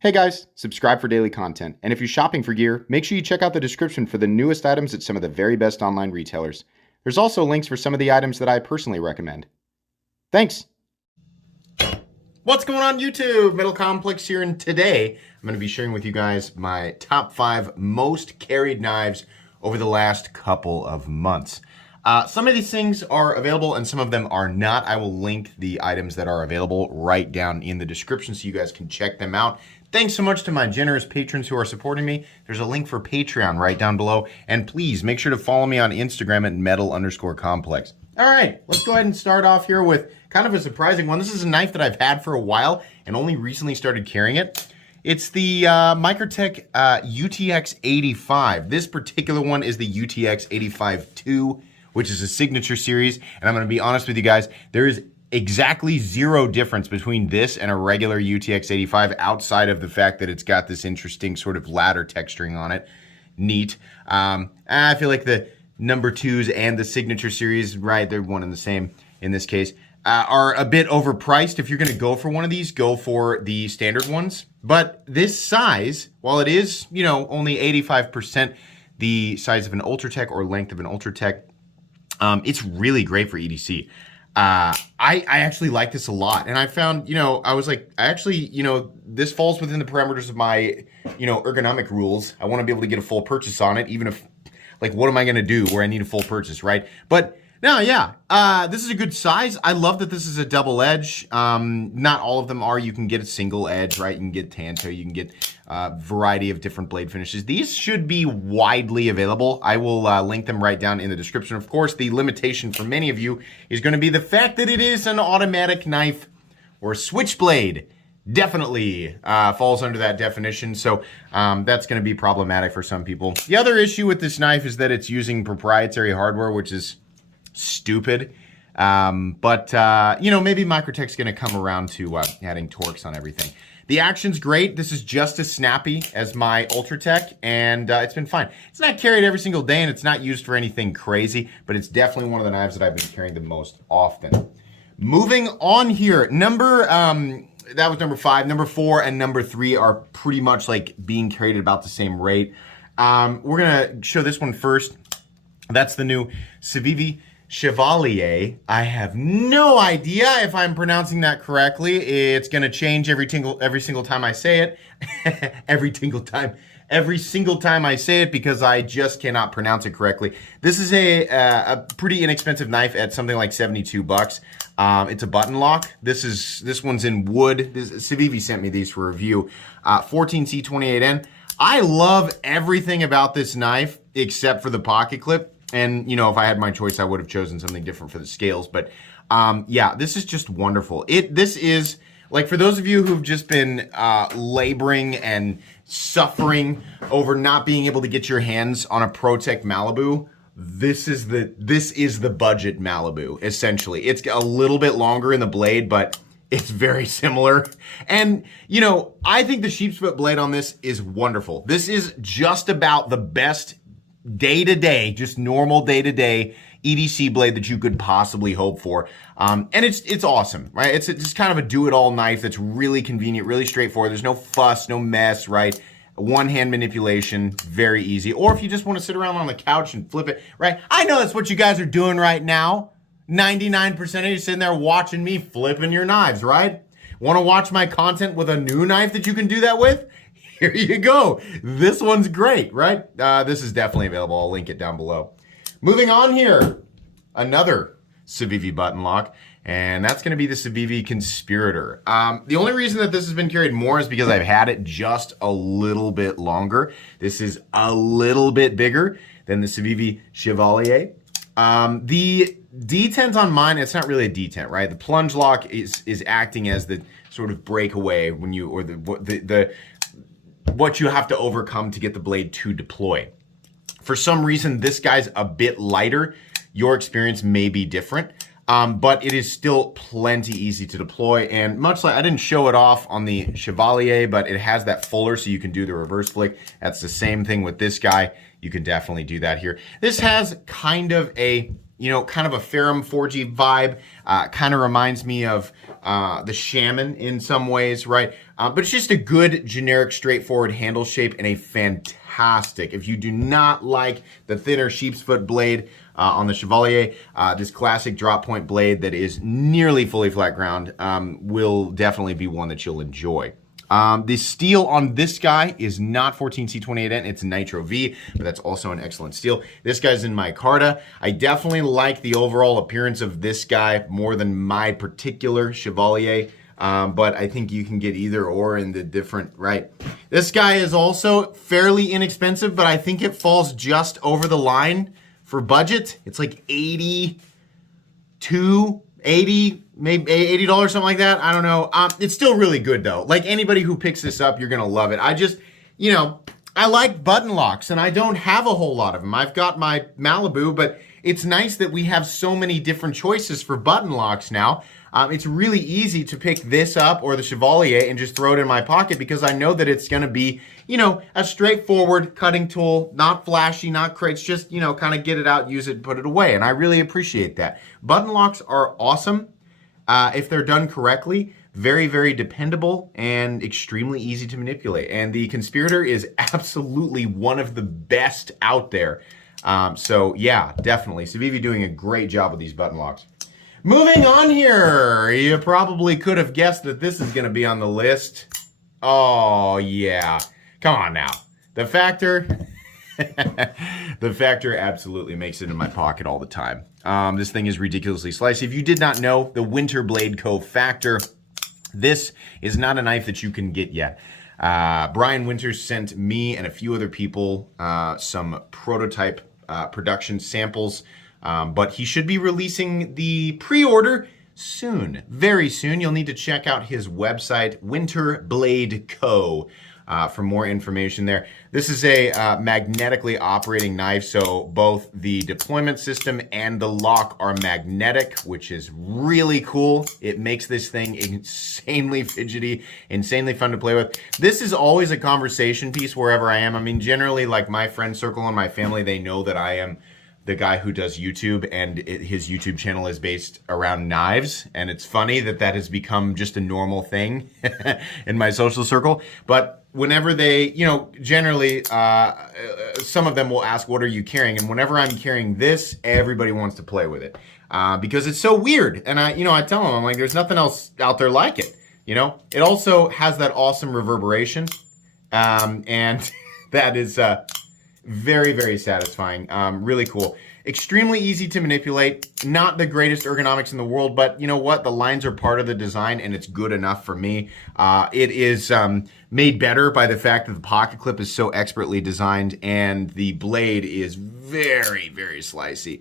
Hey guys, subscribe for daily content, and if you're shopping for gear, make sure you check out the description for the newest items at some of the very best online retailers. There's also links for some of the items that I personally recommend. Thanks! What's going on YouTube? Metal Complex here, and today I'm going to be sharing with you guys my top 5 most carried knives over the last couple of months. Some of these things are available and some of them are not. I will link the items that are available right down in the description so you guys can check them out. Thanks so much to my generous patrons who are supporting me. There's a link for Patreon right down below. And please make sure to follow me on Instagram at metal_complex. All right, let's go ahead and start off here with kind of a surprising one. This is a knife that I've had for a while and only recently started carrying it. It's the Microtech UTX85. This particular one is the UTX85-2, which is a signature series. And I'm going to be honest with you guys, there is exactly zero difference between this and a regular UTX85 outside of the fact that it's got this interesting sort of ladder texturing on it. Neat. I feel like the number 2s and the signature series, right, they're one and the same in this case, are a bit overpriced. If you're going to go for one of these, go for the standard ones. But this size, while it is, you know, only 85% the size of an Ultratech or length of an Ultratech, it's really great for EDC. I actually like this a lot. And I found, you know, I was like, this falls within the parameters of my, ergonomic rules. I want to be able to get a full purchase on it, even if, like, what am I going to do where I need a full purchase, right? But no, yeah, this is a good size. I love that this is a double edge. Not all of them are. You can get a single edge, right? You can get tanto, you can get a variety of different blade finishes. These should be widely available. I will link them right down in the description. Of course, the limitation for many of you is going to be the fact that it is an automatic knife or switchblade. Definitely falls under that definition, so that's going to be problematic for some people. The other issue with this knife is that it's using proprietary hardware, which is stupid. Maybe Microtech's going to come around to adding torques on everything. The action's great. This is just as snappy as my Ultratech, and it's been fine. It's not carried every single day, and it's not used for anything crazy, but it's definitely one of the knives that I've been carrying the most often. Moving on here, that was number 5. Number 4 and number 3 are pretty much like being carried at about the same rate. We're going to show this one first. That's the new CIVI Chevalier. I have no idea if I'm pronouncing that correctly. It's going to change every single time I say it. every single time I say it, because I just cannot pronounce it correctly. This is a pretty inexpensive knife at something like 72 bucks. It's a button lock. This one's in wood. CIVI sent me these for review. 14C28N. I love everything about this knife except for the pocket clip. And, if I had my choice, I would have chosen something different for the scales. But, yeah, this is just wonderful. This is, like, for those of you who've just been laboring and suffering over not being able to get your hands on a ProTech Malibu, this is the budget Malibu, essentially. It's a little bit longer in the blade, but it's very similar. And, I think the sheepsfoot blade on this is wonderful. This is just about the best day-to-day, just normal day-to-day EDC blade that you could possibly hope for. And it's awesome, right? It's just kind of a do-it-all knife that's really convenient, really straightforward. There's no fuss, no mess, right? One-hand manipulation, very easy. Or if you just want to sit around on the couch and flip it, right? I know that's what you guys are doing right now. 99% of you sitting there watching me flipping your knives, right? Want to watch my content with a new knife that you can do that with? Here you go. This one's great, right? This is definitely available. I'll link it down below. Moving on here, another CIVI button lock, and that's going to be the CIVI Conspirator. The only reason that this has been carried more is because I've had it just a little bit longer. This is a little bit bigger than the CIVI Chevalier. The detent on mine, it's not really a detent, right? The plunge lock is acting as the sort of breakaway when you, or what you have to overcome to get the blade to deploy. For some reason, this guy's a bit lighter. Your experience may be different, but it is still plenty easy to deploy. And much like, I didn't show it off on the Chevalier, but it has that fuller so you can do the reverse flick. That's the same thing with this guy. You can definitely do that here. This has kind of a you know, kind of a Ferrum 4G vibe. Kind of reminds me of the Shaman in some ways, right? But it's just a good, generic, straightforward handle shape and a fantastic, if you do not like the thinner sheep's foot blade on the Chevalier, this classic drop point blade that is nearly fully flat ground will definitely be one that you'll enjoy. The steel on this guy is not 14C28N, it's Nitro V, but that's also an excellent steel. This guy's in micarta. I definitely like the overall appearance of this guy more than my particular Chevalier, but I think you can get either or in the different, right? This guy is also fairly inexpensive, but I think it falls just over the line for budget. It's like 80, maybe $80, something like that. I don't know. It's still really good though. Like anybody who picks this up, you're gonna love it. I just, you know, I like button locks and I don't have a whole lot of them. I've got my Malibu, but it's nice that we have so many different choices for button locks now. It's really easy to pick this up or the Chevalier and just throw it in my pocket because I know that it's gonna be, you know, a straightforward cutting tool, not flashy, not crazy. It's just, you know, kind of get it out, use it, put it away. And I really appreciate that. Button locks are awesome. If they're done correctly, very, very dependable and extremely easy to manipulate. And the Conspirator is absolutely one of the best out there. So yeah, definitely. CIVI doing a great job with these button locks. Moving on here, you probably could have guessed that this is gonna be on the list. Oh yeah, come on now. The Factor, the Factor absolutely makes it in my pocket all the time. This thing is ridiculously slicey. If you did not know, the Winterblade Cofactor, this is not a knife that you can get yet. Brian Winters sent me and a few other people some prototype production samples, but he should be releasing the pre-order soon, very soon. You'll need to check out his website, Winterblade Co. For more information there. This is a magnetically operating knife, so both the deployment system and the lock are magnetic, which is really cool. It makes this thing insanely fidgety, insanely fun to play with. This is always a conversation piece wherever I am. I mean, generally, like my friend circle and my family, they know that I am the guy who does YouTube, and his YouTube channel is based around knives, and it's funny that that has become just a normal thing in my social circle. But whenever they, you know, generally, some of them will ask, what are you carrying? And whenever I'm carrying this, everybody wants to play with it because it's so weird. And I tell them, I'm like, there's nothing else out there like it. You know, it also has that awesome reverberation, and that is very, very satisfying. Really cool. Extremely easy to manipulate. Not the greatest ergonomics in the world, but you know what? The lines are part of the design and it's good enough for me. It is made better by the fact that the pocket clip is so expertly designed and the blade is very, very slicey.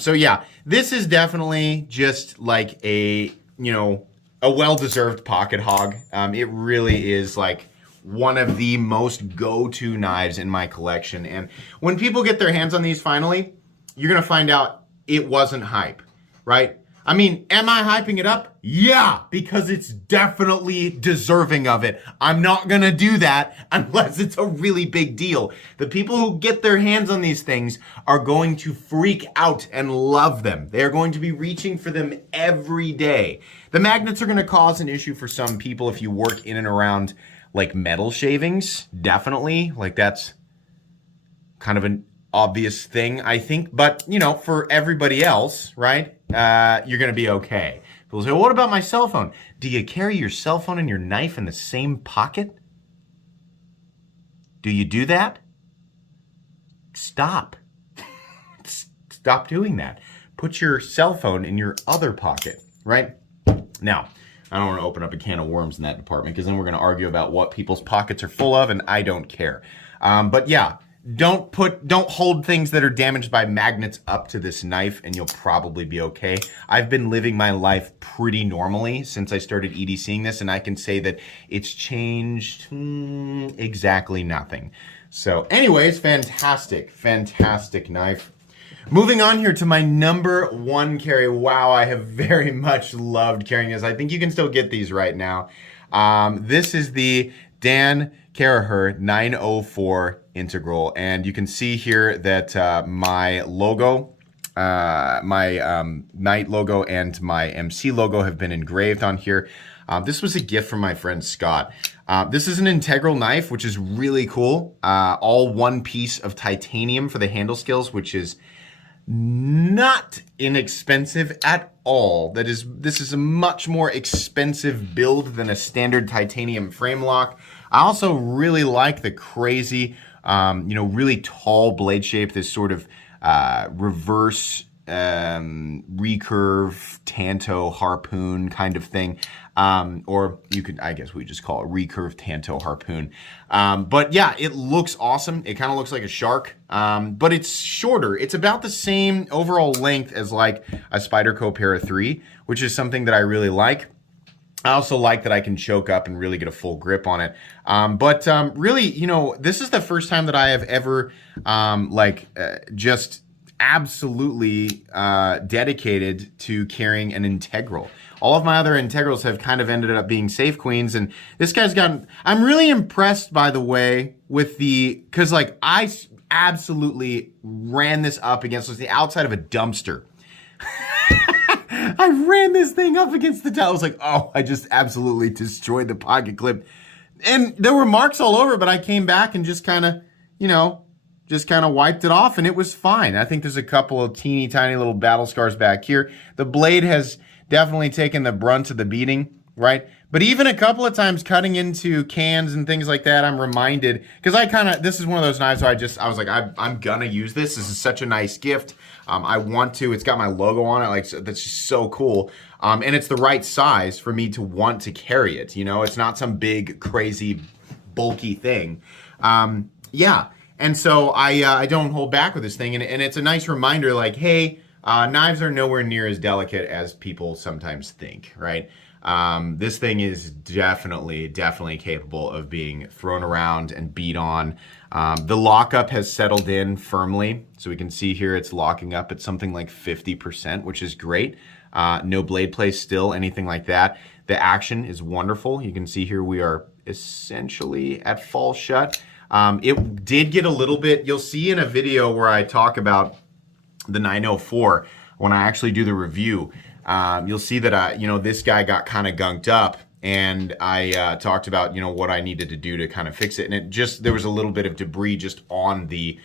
So yeah, this is definitely just like a, you know, a well-deserved pocket hog. It really is like one of the most go-to knives in my collection. And when people get their hands on these finally, you're gonna find out it wasn't hype, right? I mean, am I hyping it up? Yeah, because it's definitely deserving of it. I'm not gonna do that unless it's a really big deal. The people who get their hands on these things are going to freak out and love them. They're going to be reaching for them every day. The magnets are gonna cause an issue for some people if you work in and around like metal shavings, definitely. Like that's kind of an obvious thing, I think. But, you know, for everybody else, right, you're going to be okay. People say, well, what about my cell phone? Do you carry your cell phone and your knife in the same pocket? Do you do that? Stop. Stop doing that. Put your cell phone in your other pocket, right? Now, I don't want to open up a can of worms in that department because then we're going to argue about what people's pockets are full of, and I don't care. But yeah, don't hold things that are damaged by magnets up to this knife and you'll probably be okay. I've been living my life pretty normally since I started EDCing this, and I can say that it's changed exactly nothing. So anyways, fantastic, fantastic knife. Moving on here to my number one carry. Wow, I have very much loved carrying this. I think you can still get these right now. This is the Dan Karaher 904 Integral. And you can see here that my logo Knight logo and my MC logo have been engraved on here. This was a gift from my friend Scott. This is an integral knife, which is really cool. All one piece of titanium for the handle skills, which is not inexpensive at all. This is a much more expensive build than a standard titanium frame lock. I also really like the crazy, really tall blade shape, this sort of reverse recurve tanto harpoon kind of thing. Or you could, I guess we just call it recurve tanto harpoon. But yeah, it looks awesome. It kind of looks like a shark, but it's shorter. It's about the same overall length as like a Spyderco Para 3, which is something that I really like. I also like that I can choke up and really get a full grip on it. But really, this is the first time that I have ever just absolutely dedicated to carrying an integral. All of my other integrals have kind of ended up being safe queens, and this guy's gotten, I'm really impressed, by the way, with because like I absolutely ran this up against the outside of a dumpster. I ran this thing up against the towel. I was like, oh, I just absolutely destroyed the pocket clip. And there were marks all over, but I came back and just kind of, wiped it off, and it was fine. I think there's a couple of teeny tiny little battle scars back here. The blade has definitely taken the brunt of the beating, right? But even a couple of times cutting into cans and things like that, I'm reminded, because this is one of those knives where I was like, I'm gonna use this. This is such a nice gift. I want to, it's got my logo on it, like, that's just so cool. And it's the right size for me to want to carry it. It's not some big, crazy, bulky thing. Yeah, and so I don't hold back with this thing, and it's a nice reminder, like, hey, knives are nowhere near as delicate as people sometimes think, right? This thing is definitely capable of being thrown around and beat on. The lockup has settled in firmly. So we can see here it's locking up at something like 50%, which is great. No blade play still, anything like that. The action is wonderful. You can see here we are essentially at fall shut. It did get a little bit, you'll see in a video where I talk about the 904, when I actually do the review, you'll see that this guy got kind of gunked up, and I talked about what I needed to do to kind of fix it, and there was a little bit of debris just on the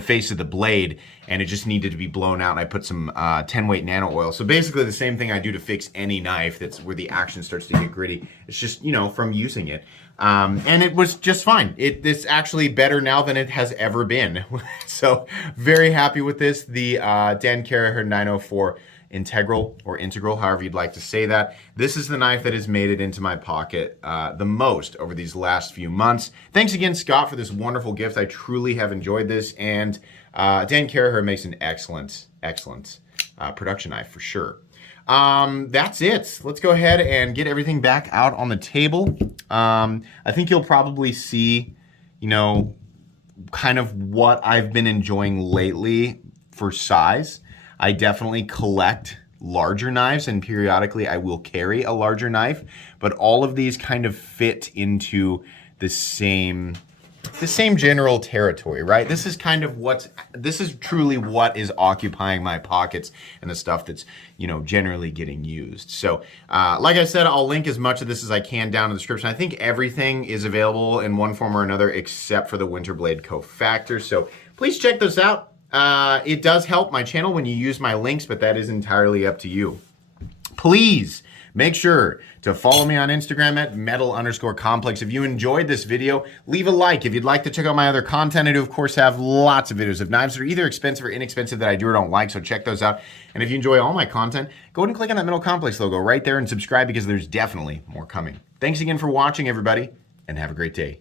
face of the blade, and it just needed to be blown out, and I put some 10 weight nano oil. So basically the same thing I do to fix any knife that's where the action starts to get gritty. It's just from using it. And it was just fine. It's actually better now than it has ever been. So very happy with this. The Dan Karaher 904 integral, however you'd like to say that. This is the knife that has made it into my pocket the most over these last few months. Thanks again, Scott, for this wonderful gift. I truly have enjoyed this, and Dan Karaher makes an excellent production knife for sure. That's it. Let's go ahead and get everything back out on the table. I think you'll probably see, kind of what I've been enjoying lately for size. I definitely collect larger knives, and periodically I will carry a larger knife, but all of these kind of fit into the same general territory, right? This is truly what is occupying my pockets, and the stuff that's, generally getting used. So, like I said, I'll link as much of this as I can down in the description. I think everything is available in one form or another except for the Winterblade Cofactor. So please check those out. It does help my channel when you use my links, but that is entirely up to you. Please make sure to follow me on Instagram at metal_complex. If you enjoyed this video, leave a like. If you'd like to check out my other content, I do, of course, have lots of videos of knives that are either expensive or inexpensive that I do or don't like, so check those out. And if you enjoy all my content, go ahead and click on that Metal Complex logo right there and subscribe, because there's definitely more coming. Thanks again for watching, everybody, and have a great day.